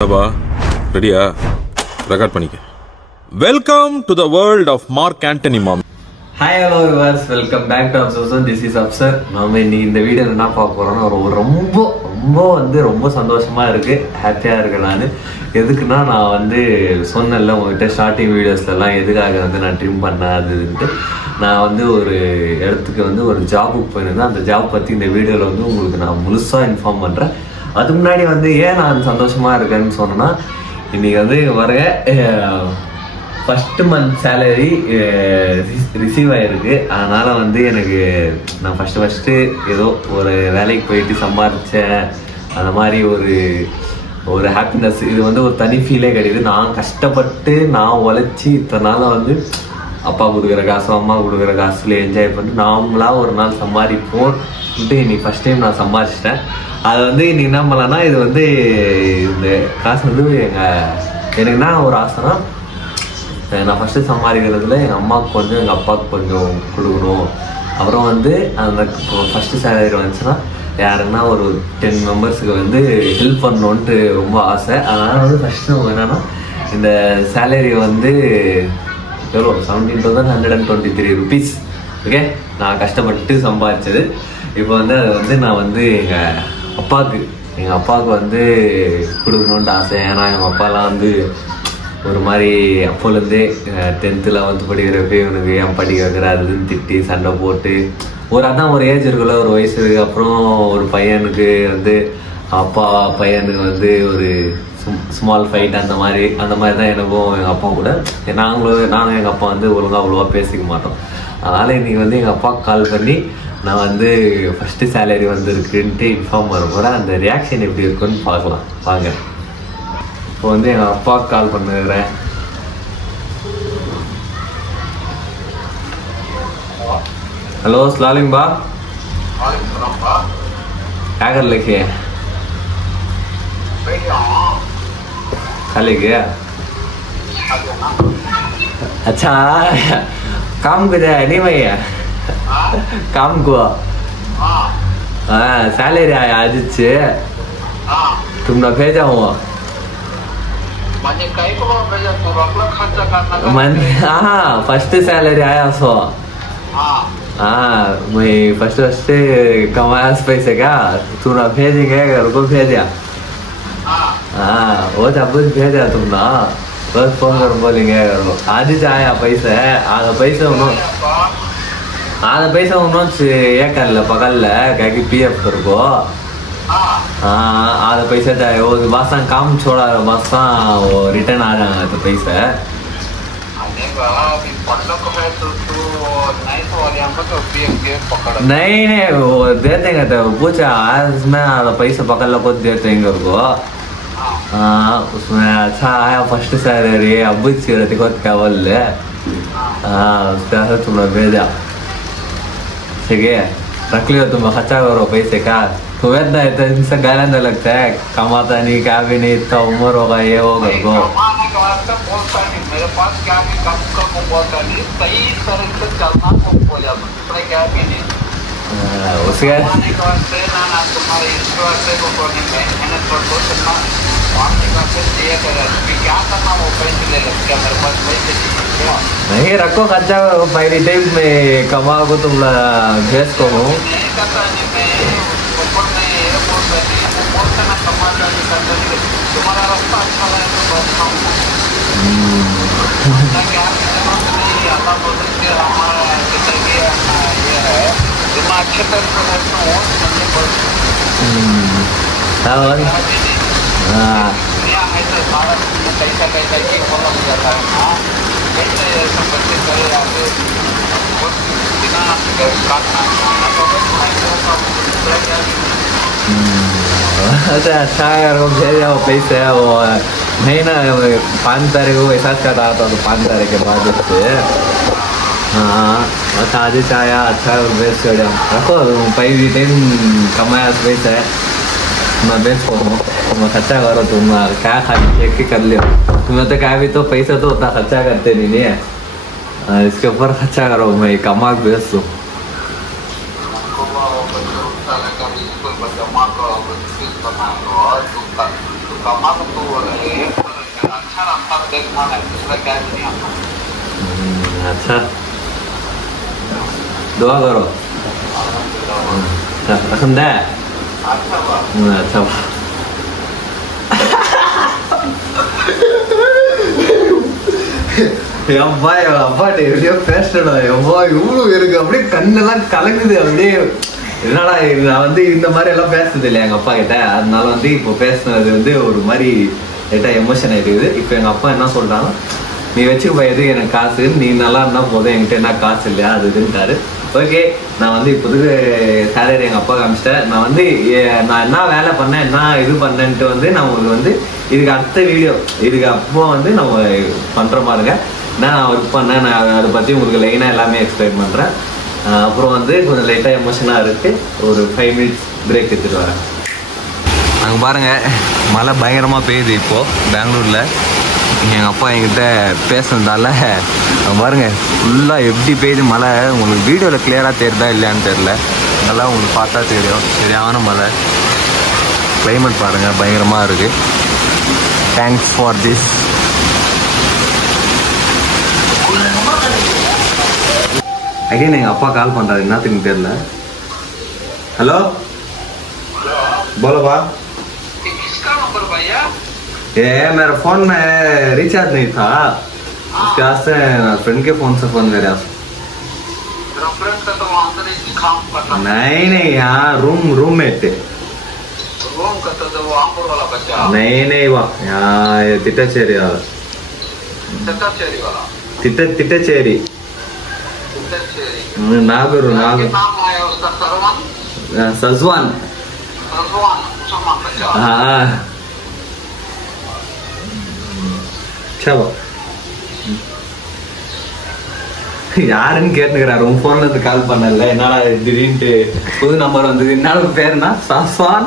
ரெடியா? ரெக்கார்ட் பண்ணிக்க. Welcome to the world of Mark Antony ma'am. Hi hello viewers, welcome back to அப்சர்வன். This is Absar. நாம இன்னைக்கு இந்த வீடியோ என்ன பார்க்க போறோம்னா ரொம்ப சந்தோஷமா இருக்கு, ஹாப்பியா இருக்கு. நான் எதுக்குன்னா நான் சொன்னேன்ல உங்ககிட்ட ஸ்டார்டிங் வீடியோஸ்லாம் எதுக்காக நான் ட்ரிம் பண்ணாதுன்ட்டு. நான் ஒரு இடத்துக்கு ஒரு ஜாபுக்கு போயிருந்தேன். அந்த ஜாப் பற்றி இந்த வீடியோவில் உங்களுக்கு நான் முழுசாக இன்ஃபார்ம் பண்ணுறேன். அதுக்கு முன்னாடி ஏன் நான் சந்தோஷமா இருக்கேன்னு சொன்னேன்னா, இன்னைக்கு வர ஃபர்ஸ்ட் மந்த் சேலரி ரிசீவ் ஆகிருக்கு. அதனால் எனக்கு நான் ஃபஸ்ட்டு ஏதோ ஒரு வேலைக்கு போயிட்டு சம்பாதிச்சேன், அந்த மாதிரி ஒரு ஹாப்பினஸ். இது ஒரு தனி ஃபீலே கிடையாது. நான் கஷ்டப்பட்டு நான் உழைச்சி இத்தனை நாள் அப்பா கொடுக்குற காசு அம்மா கொடுக்குற காசுல என்ஜாய் பண்ணிட்டு நாமளா ஒரு நாள் சம்பாதிப்போம்ட்டு இன்னைக்கு ஃபர்ஸ்ட் டைம் நான் சம்பாதிச்சிட்டேன். அது இன்னைக்கு என்ன பண்ணலான்னா, இது இந்த காசு எனக்கு என்ன ஒரு ஆசைனா, நான் ஃபஸ்ட்டு சம்பாதிக்கிறதுல எங்கள் அம்மாவுக்கு கொஞ்சம் எங்கள் அப்பாவுக்கு கொஞ்சம் கொடுக்கணும். அப்புறம் அந்த ஃபஸ்ட்டு சேலரி வந்துச்சுன்னா யாருன்னா ஒரு 10 மெம்பர்ஸுக்கு ஹெல்ப் பண்ணணுன்ட்டு ரொம்ப ஆசை. அதனால் ஃபஸ்ட்டு என்னென்னா, இந்த சேலரி எவ்வளோ 17,123 rupees. ஓகே, நான் கஷ்டப்பட்டு சம்பாதிச்சது. இப்போ அதை நான் எங்கள் அப்பாவுக்கு கொடுக்கணுன்ட்டு ஆசை. ஏன்னா எங்கள் அப்பாலாம் ஒரு மாதிரி அப்போலேருந்தே 10th 11th படிக்கிறப்ப இவனுக்கு ஏன் படிக்க வைக்கிற அதுன்னு திட்டி சண்டை போட்டு அதான் ஒரு ஏஜ் இருக்குல்ல, ஒரு வயசு. அப்புறம் ஒரு பையனுக்கு அப்பா பையனுக்கு ஒரு ஸ்மால் ஃபைட் அந்த மாதிரி தான் எனக்கும் எங்கள் அப்பா கூட. நானும் எங்கள் அப்பா ஒழுங்காக அவ்வளோவா பேசிக்க மாட்டோம். அதனால் இன்றைக்கி எங்கள் அப்பாவுக்கு கால் பண்ணி நான் ஃபஸ்ட்டு சேலரி இருக்குன்ட்டு இன்ஃபார்ம் பண்ண போகிறேன். அந்த ரியாக்ஷன் எப்படி இருக்குன்னு பார்க்கலாம் வாங்க. இப்போ எங்கள் அப்பாவுக்கு கால் பண்ணுறேன். हेलो सलाम बा, क्या कर लिखे खाली गया? अच्छा, काम को जाए नहीं भैया? काम को हाँ, सैलरी आया आज से तुमने भेजा हुआ हाँ, फर्स्ट सैलरी आया सो हाँ, मैं फर्स्ट कमाया पैसे का तूने भेजेंगे, घर को भेजा? हाँ, वो जब भेजा तुमने बस फोन कर बोलेंगे घर को आज ही आया पैसे। आधा पैसा उन्होंने ये कर ले पकड़ ले क्या कि PF कर को। हाँ, आधा पैसा जाए वो बस काम छोड़ा बस वो रिटर्न आ जाएगा तो पैसा नहीं वो दे देंगे तो पूछा उसमें आधा पैसा पकड़ लो खुद दे देंगे उनको। हाँ, उसमें अच्छा आया फर्स्ट सैलरी अब खुद क्या बोल ले। हाँ, उसका तुमने भेजा ठीक है, रख लियो तुम खर्चा करो पैसे का। तुम्हें तो इनसे गालंदा लगता है, कमाता नहीं क्या भी नहीं, इतना उम्र होगा ये वो घर को मेरे पास क्या भी कम बोलता नहीं, सही तरह से चलना को बोला क्या भी नहीं उसके तुम्हारे क्या करना वो पैसे ले लो, क्या मेरे पास पैसे नहीं रखो खर्चा पहली टाइम में कमा को तुम भेज को तुम्हारा रास्ता अच्छा लगे तो बस हमारा ये है अच्छे तरह कैसा फॉलो हो जाता है ना, कैसे सब बच्चे चले जाते बिना काटना अच्छा यार वो भेजा वो पैसे वो नहीं ना 5 तारीख को ऐसा का था तो 5 तारीख के बाद उससे हाँ बस आज ही आया। अच्छा बेच कर रखो पहली टाइम कमाया पैसा है मैं बेच को तुम खर्चा करो, तुम क्या खाली एक ही कर लियो। तुम्हें तो क्या भी तो पैसा तो उतना खर्चा करते नहीं है, इसके ऊपर खर्चा करो, मैं कमा बेच दूँ। अच्छा दुआ करो रकम दे अच्छा அப்பா அப்பாட்ட எப்படியோ பேசடா அப்பா இவ்வளவு இருக்கு அப்படியே கண்ணெல்லாம் கலங்குது அப்படியே என்னடா நான் வந்து இந்த மாதிரி எல்லாம் பேசுறது இல்லை எங்க அப்பா கிட்ட அதனால வந்து இப்போ பேசுனது வந்து ஒரு மாதிரி லைட்டா எமோஷன் ஆயிடுது இப்போ எங்க அப்பா என்ன சொல்றாங்க நீ வச்சு எது எனக்கு காசு நீ நல்லா இருந்தா போதும் என்கிட்ட என்ன காசு இல்லையா அது இதுன்ட்டாரு ஓகே நான் வந்து இப்போதுக்கு சேலரி எங்க அப்பா காமிச்சிட்டேன் நான் வந்து நான் என்ன வேலை பண்ணேன் என்ன இது பண்ணேன்ட்டு வந்து நான் உங்களுக்கு வந்து இதுக்கு அடுத்த வீடியோ இதுக்கு அப்போ வந்து நம்ம பண்ற பாருங்க நான் ஒர்க் பண்ணேன் நான் அதை பற்றி உங்களுக்கு லைனாக எல்லாமே எக்ஸ்பிளைன் பண்ணுறேன் அப்புறம் வந்து கொஞ்சம் லைட்டாக எமோஷனாக இருக்குது ஒரு 5 மினிட்ஸ் பிரேக் எடுத்துகிட்டு வரேன் அங்கே பாருங்கள் மழை பயங்கரமாக பெய்யுது இப்போது பெங்களூரில் எங்கள் அப்பா என்கிட்ட பேசுனதால பாருங்கள் ஃபுல்லாக எப்படி பெய்யுது மழை உங்களுக்கு வீடியோவில் கிளியராக தெரியுதா இல்லையான்னு தெரில நல்லா உங்களுக்கு பார்த்தா தெரியும் சரியான மழை கிளைமேட் பாருங்கள் பயங்கரமாக இருக்குது தேங்க்ஸ் ஃபார் திஸ் अगेन எங்க அப்பா கால் பண்றாரு என்னத்துக்கு தெரியல हेलो बोलो बा किसका नंबर भैया ये मेरा फोन में रिचार्ज नहीं था उसके वास्ते फ्रेंड के फोन से फोन मेरे रेफरेंस का तो अंदर ही काम करना नहीं यहाँ रूममेट रूम का तो वो आंबूर वाला बच्चा नहीं वो यहाँ तिट्टाचेरी वाला तिट्टाचेरी नागुरु सजवान हाँ चलो யாருன்னு கேட்டுக்கிறாரு உன் போன்ல இருந்து கால் பண்ணல என்னடா திடீர்னு புது நம்பர் வந்தது என்ன பேருனா சஸ்வான்